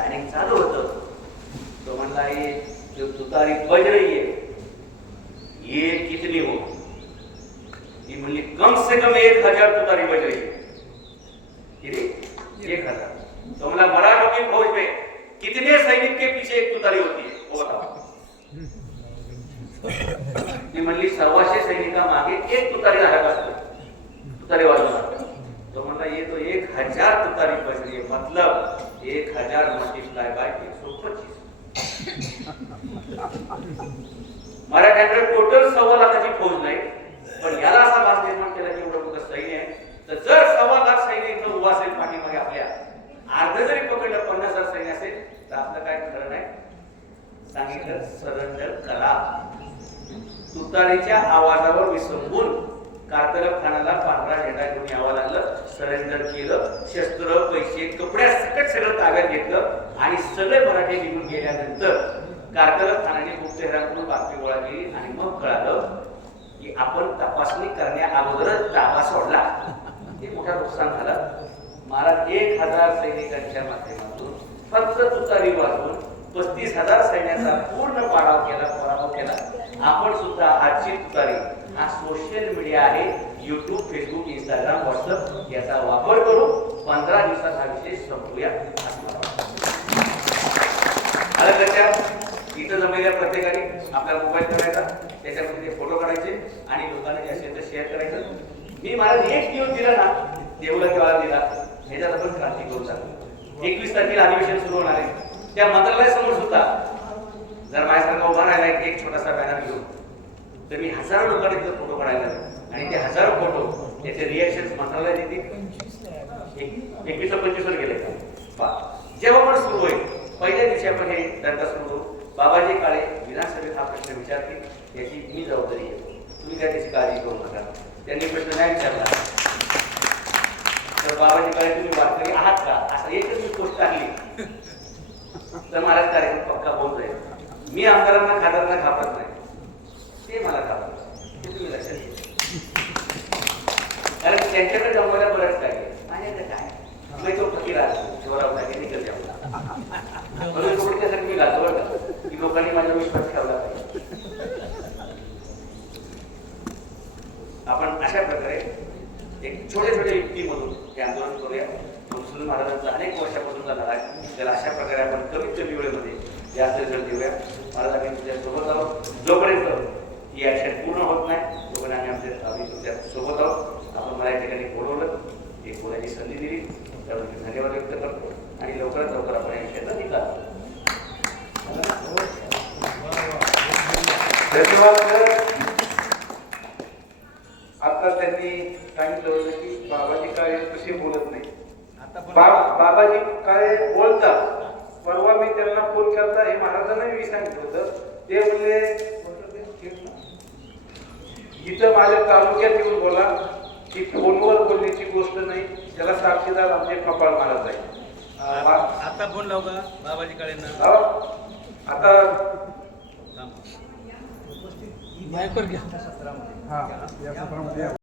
Planning चालू होतं. तो म्हणला ये जो तुतारी बज रही है ये कितनी हो. ती म्हणली कम से कम 1000 तुतारी बज रही है. किती 1000. तो म्हणला मराठों की फौज में कितने सैनिक के पीछे एक तुतारी होती है वो बताओ. ती म्हणली 1,600 सैनिका मागे एक तुतारी धारक असतो. तुतारी वाजवणार. तो म्हणला ये तो 1000 तुतारी बज रही है मतलब 1000 मल्टीप्लाई बाय 125. मराठ्यांकडे टोटल 1.25 लाखाची फौज नाही, पण याला असा भास निर्माण केला की एवढं मोठं सैन्य आहे. तर जर 1.25 लाख सैन्य इथं उभा असेल पाठीमागे आपल्या, अर्ध जरी पकडलं 50,000 सैन्य असेल तर आपलं काय खरं नाही. सांगितलं सरेंडर करा. तुतारीच्या आवाजावर विसंबून कारतलब खानाला पांढरा झेंडा घेऊन यावं लागलं. सरेंडर केलं. शस्त्र पैसे कपड्या सकट सगळं ताब्यात घेतलं आणि सगळे मराठे निघून गेल्यानंतर कारतलब खानाने गुप्तहेरांकडून बातमी गोळा केली आणि मग कळालं की आपण तपासणी करण्या अगोदरच ताबा सोडला. हे मोठा नुकसान झालं. महाराज 1000 सैनिकांच्या माध्यमातून फक्त तुतारी वाजवून 35,000 सैन्याचा पूर्ण पाडाव केला, पराभव केला. आपण सुद्धा आजची तुतारी हा सोशल मीडिया आहे, YouTube, Facebook, Instagram, WhatsApp याचा वापर करू 15 दिवसात हा विषय संपूया. इथं जमलेल्या प्रत्येकाने आपला मोबाईल करायचा, त्याच्यामध्ये फोटो काढायचे आणि लोकांना जे असेल तर शेअर करायचं. मी मला एक दिवस दिला ना, देऊला केव्हा दिला ह्याच्यात आपण क्रांती करू शकतो. 21 तारखेला अधिवेशन सुरू होणार आहे. त्या मंत्रालयासमोर सुद्धा जर माझ्यासारखा उभा राहिला एक छोटासा बॅनर घेऊन तर मी हजारो लोकांनी तिथं फोटो काढायला आणि ते हजारो फोटो त्याचे रिएक्शन मंत्रालय देतील. 21-25 वर गेले जेव्हा पण सुरू होईल पहिल्या दिवशी आपण हे धंदा सुरू करू. बाबाजी काळे विधानसभेत हा प्रश्न विचारतील याची मी जबाबदारी घेतो. तुम्ही काय त्याची काळजी करू नका. त्यांनी प्रश्न नाही विचारला तर बाबाजी काळे तुम्ही वारकरी आहात का असं एकच मी गोष्ट टाकली तर महाराज कार्यक्रम पक्का बोलतोय. मी आमदारांना खासदारांना घाबरत नाही, ते मला घाबरत. ते तुम्ही लक्षात घ्या. कारण त्यांच्याकडे जमवायला बरंच काय माझ्याकडे काय मी तो फकीर राहतो शिवराव काय निघत जाऊ म्हणून थोडक्यासाठी मी घालतो बरं का की लोकांनी माझा विश्वास ठेवला पाहिजे. आपण अशा प्रकारे एक छोट्या छोट्या युक्तीमधून हे आंदोलन करूया. मुस्लिम महाराजांचा अनेक वर्षापासूनचा लढा आहे. त्याला अशा प्रकारे आपण कमीत कमी वेळेमध्ये जास्त जर देऊया. महाराज आम्ही तुमच्या सोबत आहोत. जोपर्यंत ही ऍक्शन पूर्ण होत नाही तोपर्यंत आम्ही तुमच्या सोबत आहोत. आपण मला या ठिकाणी बोलवलं, एक बोलायची संधी दिली त्याबद्दल धन्यवाद व्यक्त करतो आणि लवकरात लवकर आपण या विषयाचा निकाल. धन्यवाद. आता त्यांनी सांगितलं होतं की बाबाजी काळे कसे बोलत नाही. बाबाजी काळे बोलतात. परवा मी त्यांना फोन करता हे महाराजांना मी सांगितलं होतं. ते म्हणले इथं माझ्या तालुक्यात येऊन बोला की फोनवर बोलण्याची गोष्ट नाही. त्याला साक्षीदार आमचे कपाळ महाराज आहे. आता फोन लावू का बाबाजी काळेंना. आता मायकर घ्या.